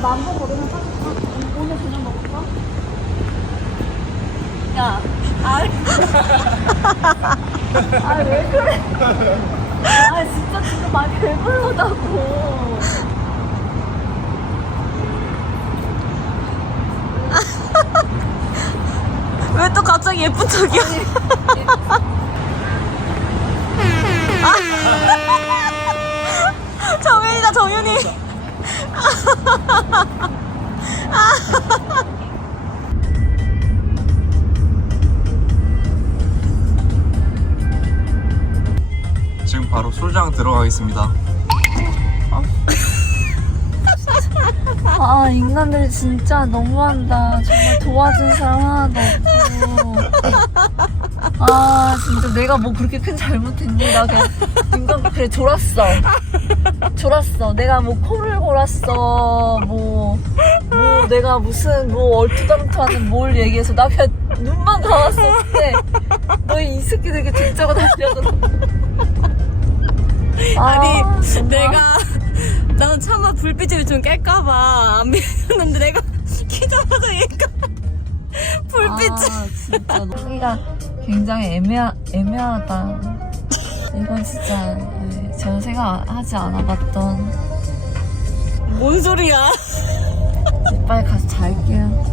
만보 걸으면 사줄까? 오늘 그냥 먹을까? 야, 아, 아, 왜 그래? 아, 진짜 진짜 많이 배부르다고. 왜 또 갑자기 예쁜 척이야? 아. 정윤이다 정윤이. 지금 바로 술장 들어가겠습니다. 아, 인간들 진짜 너무한다. 정말 도와준 사람 하나도 없고. 아, 진짜 내가 뭐 그렇게 큰 잘못했니? 나 그냥 인간 그래 졸았어. 졸았어. 내가 뭐 코를 골았어. 뭐, 뭐 내가 무슨 뭐 얼토당토하는 뭘 얘기해서 나 그냥 눈만 때 너희 이 새끼 되게 진짜가 달려서. 아니 정말. 내가 나는 차마 불빛을 좀 깰까봐 안 믿었는데 내가 키자마자 얘가 불빛 아, 진짜 하기가 굉장히 애매하, 애매하다. 이건 진짜 네, 제가 생각하지 않아봤던 뭔 소리야? 빨리 가서 잘게요.